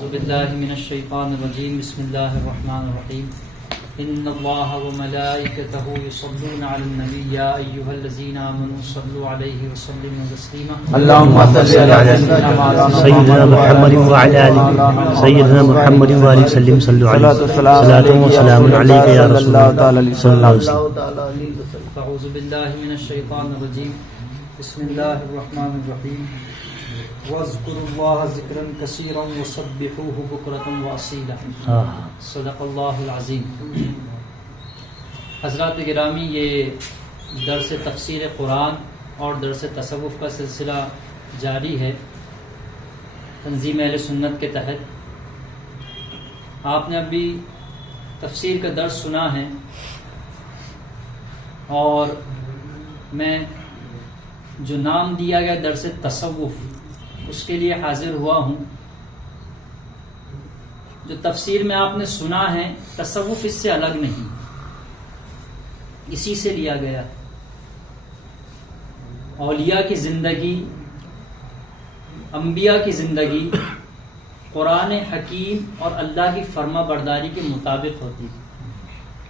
اعوذ باللہ من الشیطان الرجیم بسم اللہ الرحمن الرحیم ان اللہ وملائکتہ یصلون علی النبی یا ایہا الذین آمنوا صلوا علیہ وسلموا تسلیما اللهم صل على سيدنا محمد وعلى آل سيدنا محمد وآله وسلم صلوا عليه صلاة وسلام عليك يا رسول الله صلى الله عليه وسلم. اعوذ باللہ من الشیطان الرجیم بسم اللہ الرحمن الرحیم واذکروا اللہ ذکرا کثیرا وسبحوہ بکرۃ واصیلا صدق اللہ العظیم. حضرات گرامی، یہ درس تفسیر قرآن اور درس تصوف کا سلسلہ جاری ہے تنظیم اہل سنت کے تحت. آپ نے ابھی تفسیر کا درس سنا ہے اور میں جو نام دیا گیا درس تصوف اس کے لیے حاضر ہوا ہوں. جو تفسیر میں آپ نے سنا ہے تصوف اس سے الگ نہیں، اسی سے لیا گیا. اولیاء کی زندگی، انبیاء کی زندگی قرآن حکیم اور اللہ کی فرما برداری کے مطابق ہوتی ہے،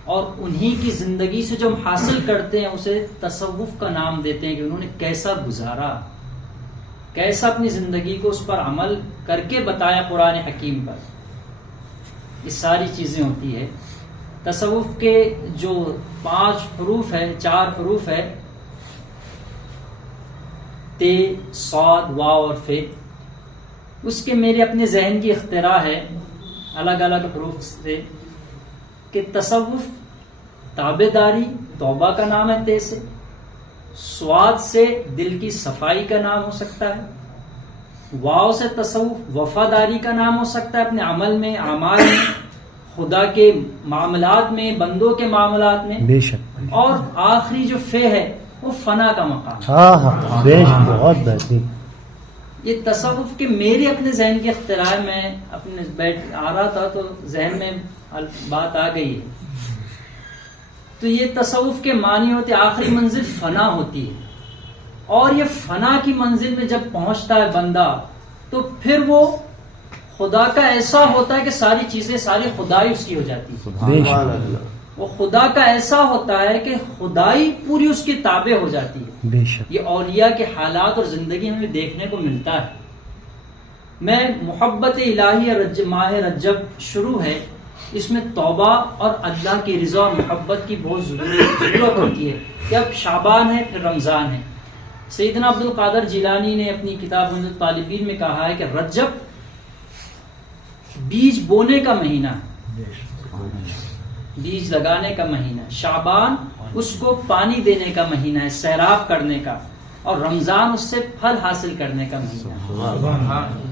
اور انہی کی زندگی سے جو ہم حاصل کرتے ہیں اسے تصوف کا نام دیتے ہیں کہ انہوں نے کیسا گزارا، کیسا اپنی زندگی کو اس پر عمل کر کے بتایا قرآن حکیم پر. یہ ساری چیزیں ہوتی ہے. تصوف کے جو 5 حروف ہے، 4 حروف ہے، تے، صاد، واو اور فے. اس کے میرے اپنے ذہن کی اختراع ہے الگ الگ حروف سے کہ تصوف تابعداری، توبہ کا نام ہے تے سے. سواد سے دل کی صفائی کا نام ہو سکتا ہے. واو سے تصوف وفاداری کا نام ہو سکتا ہے، اپنے عمل میں، اعمال میں، خدا کے معاملات میں، بندوں کے معاملات میں. بے شک. اور آخری جو فے ہے وہ فنا کا مقام. ہاں بے شک، بہت بہترین. یہ تصوف کے میرے اپنے ذہن کی اختراع ہے. میں اپنے بیٹھ آ رہا تھا تو ذہن میں بات آ گئی ہے. تو یہ تصوف کے معنی ہوتے آخری منزل فنا ہوتی ہے، اور یہ فنا کی منزل میں جب پہنچتا ہے بندہ تو پھر وہ خدا کا ایسا ہوتا ہے کہ ساری چیزیں، ساری خدائی اس کی ہو جاتی ہے. وہ خدا کا ایسا ہوتا ہے کہ خدائی پوری اس کی تابع ہو جاتی ہے. بے شک. یہ اولیاء کے حالات اور زندگی میں دیکھنے کو ملتا ہے. میں محبت الہی ماہ رجب شروع ہے، اس میں توبہ اور اللہ کی رضا اور محبت کی بہت ضرورت ہوتی ہے کہ اب شعبان ہے پھر رمضان ہے. سیدنا عبد القادر جیلانی نے اپنی کتاب منزل طالبین میں کہا ہے کہ رجب بیج بونے کا مہینہ ہے، بیج لگانے کا مہینہ ہے. شعبان اس کو پانی دینے کا مہینہ ہے، سیراب کرنے کا، اور رمضان اس سے پھل حاصل کرنے کا مہینہ ہے.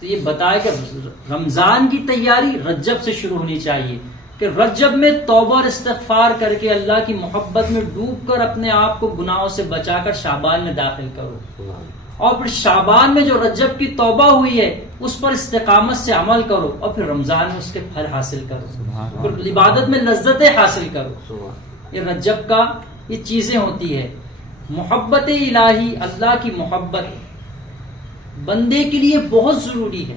تو یہ بتایا کہ رمضان کی تیاری رجب سے شروع ہونی چاہیے، کہ رجب میں توبہ اور استغفار کر کے اللہ کی محبت میں ڈوب کر اپنے آپ کو گناہوں سے بچا کر شعبان میں داخل کرو، اور پھر شعبان میں جو رجب کی توبہ ہوئی ہے اس پر استقامت سے عمل کرو، اور پھر رمضان میں اس کے پھل حاصل کرو، پھر عبادت میں لذتیں حاصل کرو. یہ رجب کا یہ چیزیں ہوتی ہے. محبت الہی، اللہ کی محبت بندے کے لیے بہت ضروری ہے.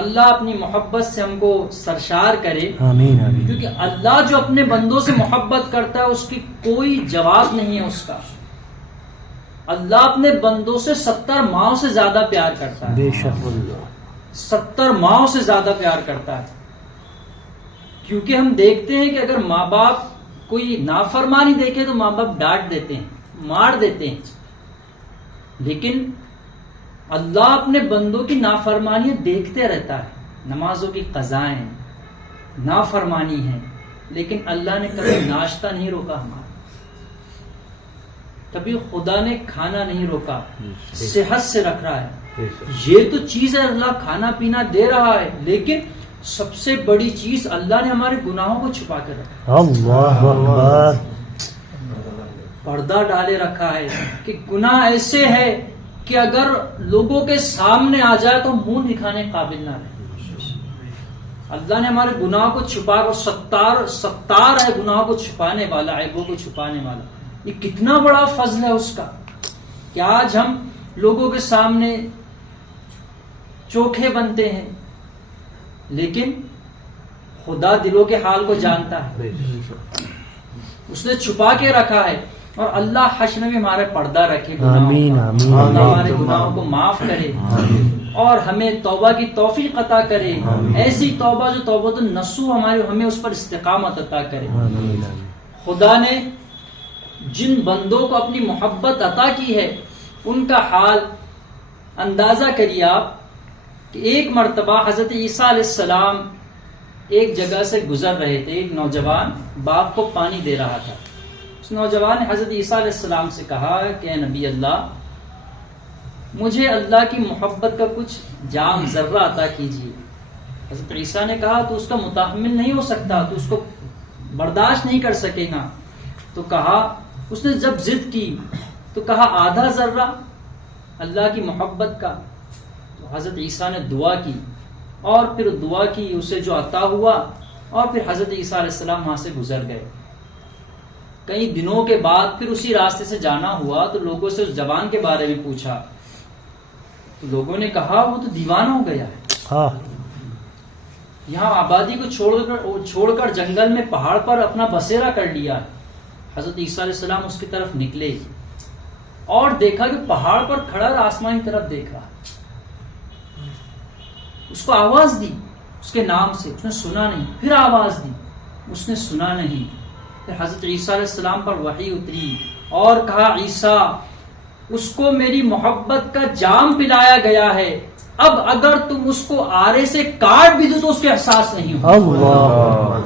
اللہ اپنی محبت سے ہم کو سرشار کرے. آمین آمین. کیونکہ اللہ جو اپنے بندوں سے محبت کرتا ہے اس کی کوئی جواب نہیں ہے اس کا. اللہ اپنے بندوں سے 70 ماؤں سے زیادہ پیار کرتا ہے. بے شک. 70 ماؤں سے زیادہ پیار کرتا ہے. کیونکہ ہم دیکھتے ہیں کہ اگر ماں باپ کوئی نافرمانی دیکھے تو ماں باپ ڈانٹ دیتے ہیں، مار دیتے ہیں، لیکن اللہ اپنے بندوں کی نافرمانیاں دیکھتے رہتا ہے. نمازوں کی قضائیں، نافرمانی ہیں، لیکن اللہ نے کبھی ناشتہ نہیں روکا ہمارا، کبھی خدا نے کھانا نہیں روکا، صحت سے رکھ رہا ہے. یہ تو چیز ہے، اللہ کھانا پینا دے رہا ہے، لیکن سب سے بڑی چیز اللہ نے ہمارے گناہوں کو چھپا کے رکھا. اللہ اکبر. پردہ ڈالے رکھا ہے کہ گناہ ایسے ہے کہ اگر لوگوں کے سامنے آ جائے تو منہ دکھانے قابل نہ رہے. اللہ نے ہمارے گناہ کو چھپا کر ستار ہے، گناہ کو چھپانے والا، عیبوں کو چھپانے والا. یہ کتنا بڑا فضل ہے اس کا کہ آج ہم لوگوں کے سامنے چوکھے بنتے ہیں، لیکن خدا دلوں کے حال کو جانتا ہے، اس نے چھپا کے رکھا ہے. اور اللہ حشر میں ہمارے پردہ رکھے گناہوں آمین کا. آمین اللہ ہمارے گناہوں کو معاف کرے اور ہمیں توبہ کی توفیق عطا کرے، ایسی توبہ جو توبۃ النصوح ہمیں اس پر استقامت عطا کرے. خدا نے جن بندوں کو اپنی محبت عطا کی ہے ان کا حال اندازہ کریے آپ کہ ایک مرتبہ حضرت عیسیٰ علیہ السلام ایک جگہ سے گزر رہے تھے. ایک نوجوان باغ کو پانی دے رہا تھا. اس نوجوان نے حضرت عیسیٰ علیہ السلام سے کہا کہ اے نبی اللہ، مجھے اللہ کی محبت کا کچھ جام ذرہ عطا کیجیے. حضرت عیسیٰ نے کہا تو اس کا متحمل نہیں ہو سکتا، تو اس کو برداشت نہیں کر سکے گا. تو کہا، اس نے جب ضد کی تو کہا آدھا ذرہ اللہ کی محبت کا. تو حضرت عیسیٰ نے دعا کی اور پھر دعا کی، اسے جو عطا ہوا، اور پھر حضرت عیسیٰ علیہ السلام وہاں سے گزر گئے. کئی دنوں کے بعد پھر اسی راستے سے جانا ہوا تو لوگوں سے اس جوان کے بارے میں پوچھا تو لوگوں نے کہا وہ تو دیوانہ ہو گیا ہے، یہاں آبادی کو چھوڑ کر جنگل میں پہاڑ پر اپنا بسیرا کر لیا. حضرت عیسیٰ علیہ السلام اس کی طرف نکلے اور دیکھا کہ پہاڑ پر کھڑا آسمان کی طرف دیکھ رہا. اس کو آواز دی اس کے نام سے، اس نے سنا نہیں. پھر آواز دی، اس نے سنا نہیں. پھر حضرت عیسیٰ علیہ السلام پر وحی اتری اور کہا عیسیٰ، اس کو میری محبت کا جام پلایا گیا ہے، اب اگر تم اس کو آرے سے کاٹ بھی دو تو اس کے احساس نہیں ہوگا.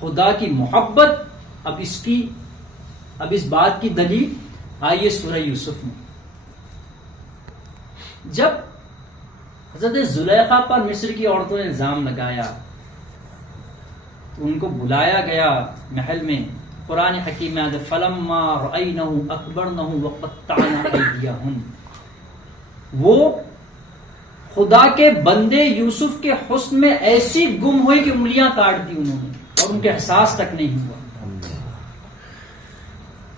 خدا کی محبت. اب اس بات کی دلیل آئیے سورہ یوسف میں. جب حضرت زلیخا پر مصر کی عورتوں نے الزام لگایا تو ان کو بلایا گیا محل میں. قرآن حکیم میں آتا ہے فلما رأینہ اکبرنہ وقطعن ایدیہن. وہ خدا کے بندے یوسف کے حسن میں ایسی گم ہوئی کہ انگلیاں کاٹ دی انہوں نے اور ان کے احساس تک نہیں ہوا.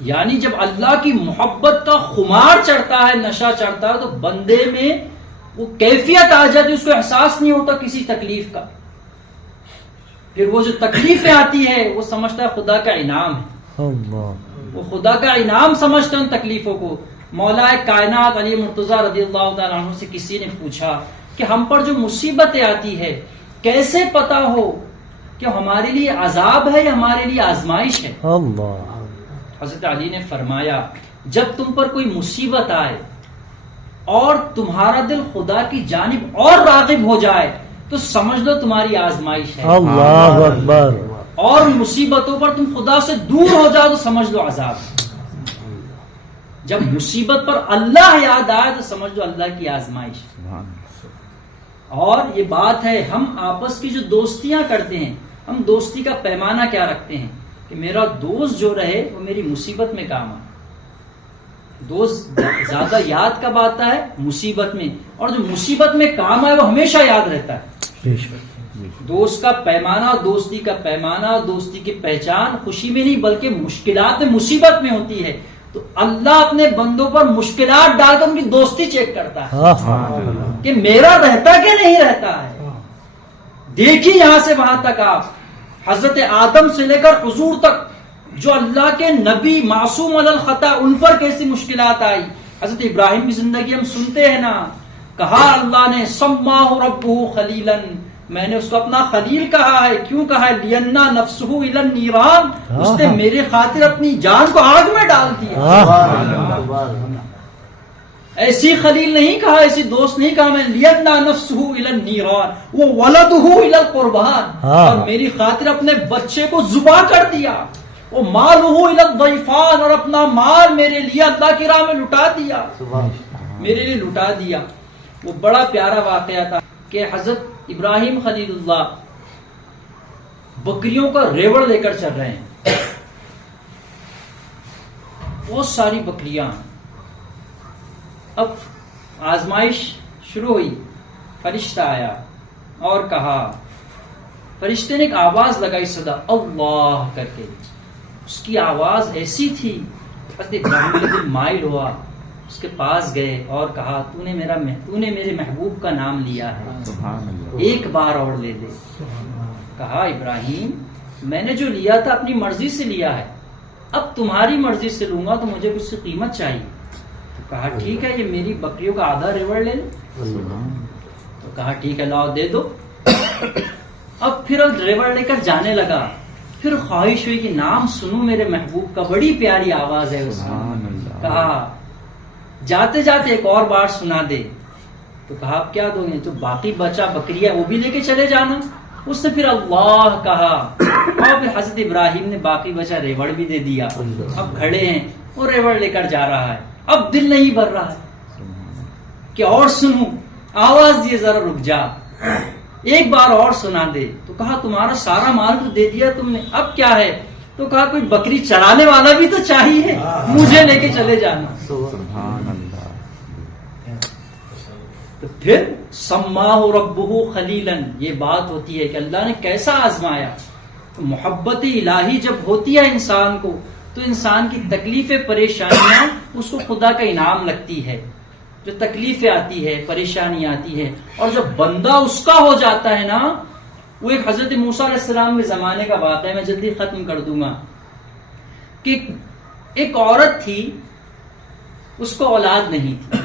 یعنی جب اللہ کی محبت کا خمار چڑھتا ہے، نشہ چڑھتا ہے، تو بندے میں وہ کیفیت آ جاتی، اس کو احساس نہیں ہوتا کسی تکلیف کا. پھر وہ جو تکلیفیں آتی ہے وہ سمجھتا ہے خدا کا انعام ہے، وہ خدا کا انعام سمجھتا ہے ان تکلیفوں کو. مولا کائنات علی مرتضیٰ رضی اللہ تعالیٰ عنہ سے کسی نے پوچھا کہ ہم پر جو مصیبتیں آتی ہے کیسے پتا ہو کہ ہمارے لیے عذاب ہے یا ہمارے لیے آزمائش ہے؟ حضرت علی نے فرمایا جب تم پر کوئی مصیبت آئے اور تمہارا دل خدا کی جانب اور راغب ہو جائے تو سمجھ لو تمہاری آزمائش ہے. اللہ اکبر. اور مصیبتوں پر تم خدا سے دور ہو جاؤ تو سمجھ لو عذاب. جب مصیبت پر اللہ یاد آئے تو سمجھ لو اللہ کی آزمائش. اور یہ بات ہے ہم آپس کی جو دوستیاں کرتے ہیں، ہم دوستی کا پیمانہ کیا رکھتے ہیں کہ میرا دوست جو رہے وہ میری مصیبت میں کام آئے. دوست زیادہ یاد کب آتا ہے؟ مصیبت میں. اور جو مصیبت میں کام آئے وہ ہمیشہ یاد رہتا ہے. دوست کا پیمانہ، دوستی کا پیمانہ، دوستی کی پہچان خوشی میں نہیں بلکہ مشکلات میں، مصیبت میں ہوتی ہے. تو اللہ اپنے بندوں پر مشکلات ڈال کر ان کی دوستی چیک کرتا ہے کہ میرا رہتا کہ نہیں رہتا ہے. دیکھیے یہاں سے وہاں تک آپ حضرت آدم سے لے کر حضور تک جو اللہ کے نبی معصوم علی الخطا ان پر کیسی مشکلات آئی. حضرت ابراہیم کی زندگی ہم سنتے ہیں نا، کہا اللہ نے سماہ ربہ خلیلا، میں نے اس کو اپنا خلیل کہا ہے. کیوں کہا ہے؟ لینا نفسہ الی النیران، اس نے میرے خاطر اپنی جان کو آگ میں ڈال دیا. ایسی خلیل نہیں کہا، ایسی دوست نہیں کہا میں، لینا نفسہ الی النیران وہ ولدہ الی القربان، اور میری خاطر اپنے بچے کو ذبح کر دیا. وہ مالہ الی الضیفان، اور اپنا مال میرے لیے اللہ کی راہ میں لٹا دیا، میرے لیے لٹا دیا. وہ بڑا پیارا واقعہ تھا کہ حضرت ابراہیم خلیل اللہ بکریوں کا ریوڑ لے کر چل رہے ہیں، بہت ساری بکریاں. اب آزمائش شروع ہوئی. فرشتہ آیا اور کہا، فرشتے نے ایک آواز لگائی صدا اللہ کر کے. اس کی آواز ایسی تھی حضرت ابراہیم علیہ السلام مائل ہوا اس کے پاس گئے اور کہا تو نے میرے محبوب کا نام لیا ہے، ایک بار اور لے لے۔ کہا ابراہیم میں نے جو لیا تھا اپنی مرضی سے لیا ہے، اب تمہاری مرضی سے لوں گا تو مجھے کچھ سے قیمت چاہیے۔ تو کہا ٹھیک ہے، یہ میری بکریوں کا آدھا ریوڑ لے لو۔ تو کہا ٹھیک ہے لاؤ دے دو۔ اب پھر ریوڑ لے کر جانے لگا، پھر خواہش ہوئی کہ نام سنوں میرے محبوب کا، بڑی پیاری آواز ہے اس کی۔ کہا جاتے جاتے ایک اور بار سنا دے۔ تو کہا اب کیا دو گے؟ تو باقی بچا بکریاں وہ بھی لے کے چلے جانا۔ اس نے پھر اللہ کہا، اور پھر حضرت ابراہیم نے باقی بچا ریوڑ بھی دے دیا۔ اب کھڑے ہیں، وہ ریوڑ لے کر جا رہا ہے، اب دل نہیں بھر رہا ہے کہ اور سنوں، آواز دیے ذرا رک جا، ایک بار اور سنا دے۔ تو کہا تمہارا سارا مال تو دے دیا تم نے، اب کیا ہے؟ تو کہا کوئی بکری چرانے والا بھی تو چاہیے، مجھے لے کے چلے جانا۔ تو پھر سماہ ربہ خلیلاً، یہ بات ہوتی ہے کہ اللہ نے کیسا آزمایا۔ تو محبت الہی جب ہوتی ہے انسان کو، تو انسان کی تکلیفیں پریشانیاں اس کو خدا کا انعام لگتی ہے۔ جو تکلیفیں آتی ہے، پریشانی آتی ہے، اور جب بندہ اس کا ہو جاتا ہے نا، وہ ایک حضرت موسیٰ علیہ السلام کے زمانے کا واقعہ ہے، میں جلدی ختم کر دوں گا، کہ ایک عورت تھی، اس کو اولاد نہیں تھی۔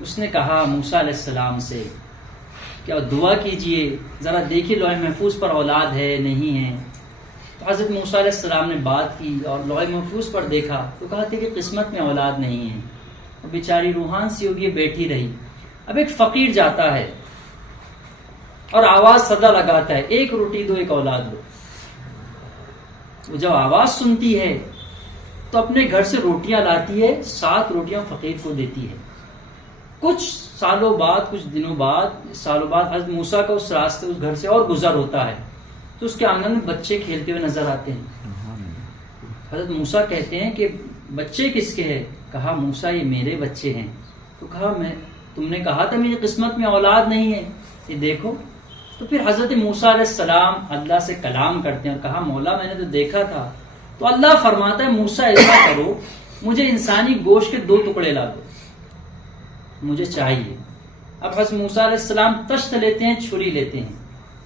اس نے کہا موسیٰ علیہ السلام سے کہ دعا کیجئے، ذرا دیکھیے لوح محفوظ پر اولاد ہے نہیں ہے۔ تو حضرت موسیٰ علیہ السلام نے بات کی اور لوح محفوظ پر دیکھا تو کہا تھا کہ قسمت میں اولاد نہیں ہے۔ بیچاری روحان سی ہوگی، بیٹھی رہی۔ اب ایک فقیر جاتا ہے اور آواز صدا لگاتا ہے، ایک روٹی دو، ایک اولاد دو۔ وہ جب آواز سنتی ہے تو اپنے گھر سے روٹیاں لاتی ہے، 7 روٹیاں فقیر کو دیتی ہے۔ کچھ سالوں بعد، کچھ دنوں بعد، حضرت موسیٰ کا اس راستے، اس گھر سے اور گزر ہوتا ہے، تو اس کے آنگن میں بچے کھیلتے ہوئے نظر آتے ہیں۔ حضرت موسیٰ کہتے ہیں کہ بچے کس کے ہیں؟ کہا موسیٰ یہ میرے بچے ہیں۔ تو کہا تم نے کہا تھا میری قسمت میں اولاد نہیں ہے، یہ دیکھو۔ تو پھر حضرت موسیٰ علیہ السلام اللہ سے کلام کرتے ہیں اور کہا مولا میں نے تو دیکھا تھا۔ تو اللہ فرماتا ہے موسیٰ ایسا کرو، مجھے انسانی گوشت کے 2 ٹکڑے لا دو، مجھے چاہیے۔ اب حضرت موسیٰ علیہ السلام تشت لیتے ہیں، چھری لیتے ہیں،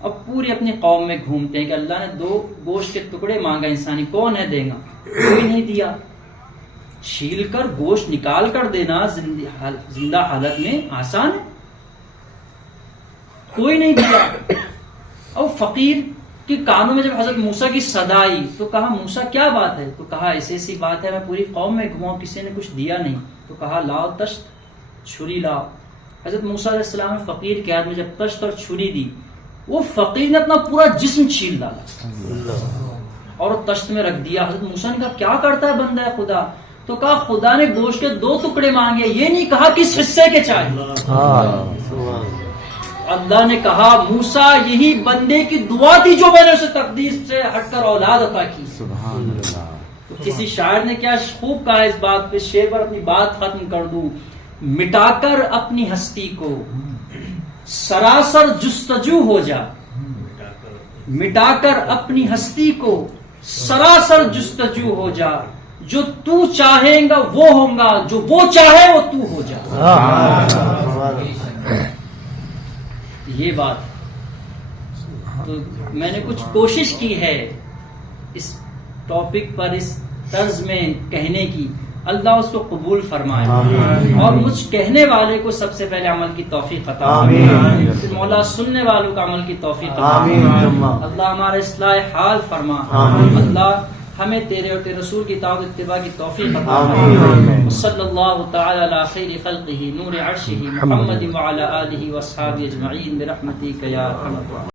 اور پوری اپنی قوم میں گھومتے ہیں کہ اللہ نے 2 گوشت کے ٹکڑے مانگا انسانی، کون ہے دے گا؟ کوئی نہیں دیا۔ چھیل کر گوشت نکال کر دینا زندہ حالت میں آسان ہے، کوئی نہیں دیا۔ اور فقیر کے کانوں میں جب حضرت موسیٰ کی صدا آئی تو کہا موسیٰ کیا بات ہے؟ تو کہا ایسی بات ہے، میں پوری قوم میں گھوما، کسی نے کچھ دیا نہیں۔ تو کہا لاؤ تشت، چھری لاؤ۔ حضرت موسیٰ علیہ السلام نے فقیر کے ہاتھ میں جب تشت اور چھری دی، وہ فقیر نے اپنا پورا جسم چھیل ڈالا اور تشت میں رکھ دیا۔ حضرت موسیٰ نے کہا کیا کرتا ہے بندہ خدا؟ تو کہا خدا نے گوشت کے 2 ٹکڑے مانگے، یہ نہیں کہا کس حصے کے چاہیے۔ اللہ نے کہا موسیٰ یہی بندے کی دعا تھی جو میں نے اسے تقدیر سے ہٹ کر اولاد عطا کی۔ تو کسی شاعر نے کیا خوب کہا اس بات پہ، شعر پر اپنی بات ختم کر دوں، مٹا کر اپنی ہستی کو سراسر جستجو ہو جا، مٹا کر اپنی ہستی کو سراسر جستجو ہو جا، جو تو چاہے گا وہ ہوں گا، جو وہ چاہے وہ تو ہو جا۔ یہ بات تو میں نے کچھ کوشش کی ہے اس ٹاپک پر اس طرز میں کہنے کی، اللہ اس کو قبول فرمائے اور مجھ کہنے والے کو سب سے پہلے عمل کی توفیق عطا فرمائے، پھر مولا سننے والوں کا عمل کی توفیق عطا فرمائے۔ اللہ ہمارا اصلاح حال فرما، اللہ ہمیں تیرے اور تیرے رسول کی اطاعت اتباع کی توفیق عطا فرما۔ صلی اللہ تعالی علی خیر خلقہ نور عرشہ محمد وعلی آلہ واصحابہ اجمعین برحمتک یا ارحم الراحمین۔